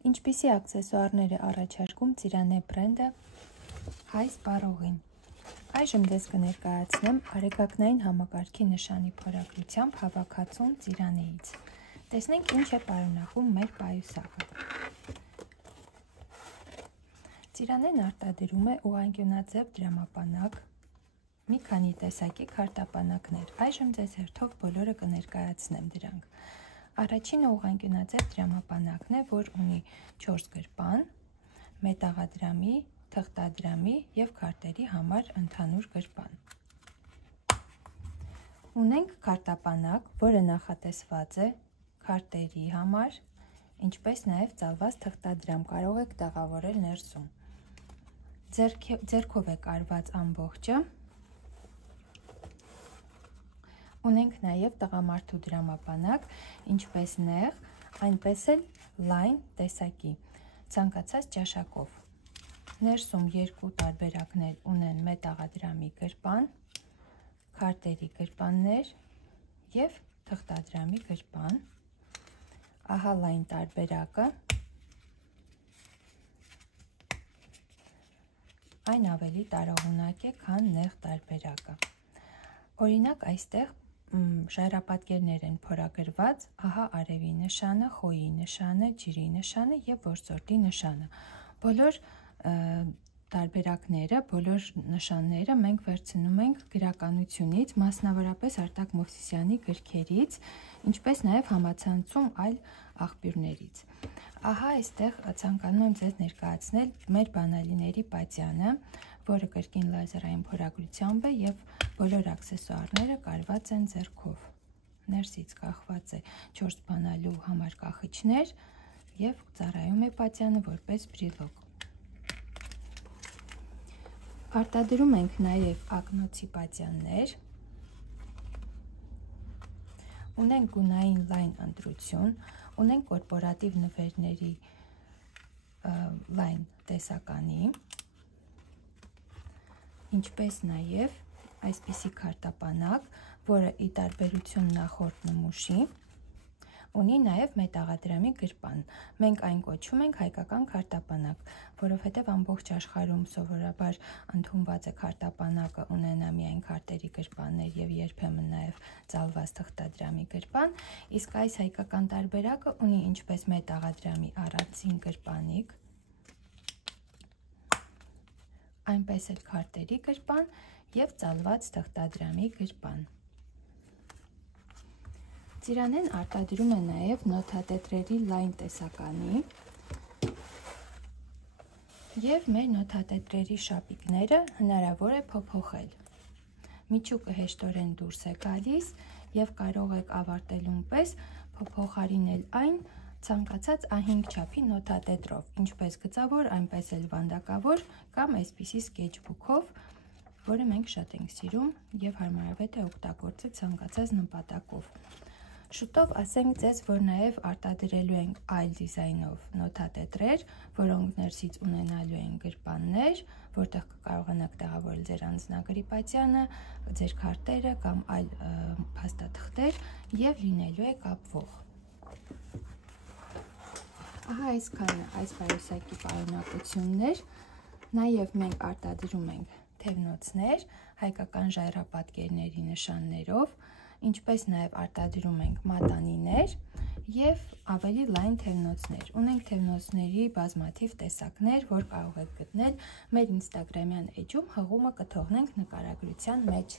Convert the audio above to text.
Ինչպիսի աքսեսուարներ է առաջարկում Ծիրանե բրենդը հայ սպառողին։ Այժմ ձեզ կներկայացնեմ արեգակնային համակարգի նշանի փորագրությամբ հավաքածուն Ծիրանեից։ Տեսնենք ինչ է պարունակում մեր պայուսակը։ Ծիրանեն արտադրում է ուղղանկյունաձև դրամապանակ, մի քանի տեսակի քարտապանակներ։ Այժմ ձեզ հերթով բոլորը կներկայացնեմ դրանք։ Առաջինը ուղղանկյունաձև դրամապանակն է, որ ունի 4 գրպան, մետաղադրամի, թղթադրամի և քարտերի համար ընդհանուր գրպան։ Ունենք քարտապանակ, որը նախատեսված է քարտերի համար, ինչպես նաև ծալված թղթադրամ կարող եք տեղավորել ներսում։ Ձեռքով է կարված ամբողջը։ Ունենք նաև տղամարդու դրամապանակ, ինչպես նեղ, այնպես էլ լայն տեսակի, ցանկացած ճաշակով։ Ներսում երկու տարբերակներ ունեն մետաղադրամի գրպան, քարտերի գրպաններ և թղթադրամի գրպան։ Ահա լայն տարբերակը։ Այն ավելի տարողունակ է, քան նեղ տարբերակը։ Օրինակ, այստեղ ժայռապատկերներ են փորագրված, ահա արևի նշանը, խոյի նշանը, ջրի նշանը և որսորդի նշանը։ Բոլոր տարբերակները, բոլոր նշանները մենք վերցնում ենք գրականությունից, մասնավորապես Արտակ Մովսիսյանի գրքերից, ինչպես նաև համացանցում այլ աղբյուրներից։ Ահա այստեղ ցանկանում եմ ձեզ ներկայացնել մեր բանալիների պատյանը, որը կրկին լազերային փորագրությամբ է և բոլոր աքսեսուարները կարված են ձեռքով։ Ներսից կախված է 4 բանալու համար կախիչներ և ծառայում է պատյանը որպես բրիլոկ։ Արտադրում ենք նաև ակնոցի պատյաններ։ Ունենք գունային լայն ընտրություն, ունենք կորպորատիվ նվերների լայն տեսականի, ինչպես նաև այսպիսի քարտապանակ, որը ի տարբերություն նախորդ նմուշի, ունի նաև մետաղադրամի գրպան։ Մենք այն կոչում ենք հայկական քարտապանակ, որովհետև ամբողջ աշխարհում սովորաբար ընդունված է քարտապանակը ունենա միայն քարտերի գրպաններ և երբեմն նաև ծալված թղթադրամի գրպան, իսկ այս հայկական տարբերակը ունի ինչպես մետաղադրամի առանձին գրպանիկ, այնպես էլ քարտերի գրպան և ծալված թղթադրամի գրպան։ Ծիրանեն արտադրում է նաև նոթատետրերի լայն տեսականի և մեր նոթատետրերի շապիկները հնարավոր է փոփոխել։ Միջուկը հեշտորեն դուրս է գալիս և կարող եք ավարտելուն պես փոխարինել այն ցանկացած ահինգ չափի նոթատետրով, ինչպես գծավոր, այնպես էլ վանդակավոր կամ այսպիսի սկեչբուքով, որը մենք շատ ենք սիրում և հարմարավետ է օգտագործել ցանկացած նպատակով։ Շուտով ասենք ձեզ, որ նաև արտադրելու ենք այլ դիզայնով նոթատետրեր, որոնք ներսից ունենալու են գրպաններ, որտեղ կկարողանաք տեղավորել ձեր անձնագրի պատյանը, ձեր քարտերը կամ այլ փաստաթղթեր և լինելու է կապվող։ Ահա այսքանը այս պայուսակի պարունակություններ, նաև մենք արտադրում ենք թևնոցներ, հայկական ժայռապատկերների նշաններով, ինչպես նաև արտադրում ենք մատանիներ և ավելի լայն թևնոցներ։ Ունենք թևնոցների բազմաթիվ տեսակներ, որ կարող եք գտնել մեր ինստագրամյան էջում, հղումը կթողնենք նկարագրության մեջ։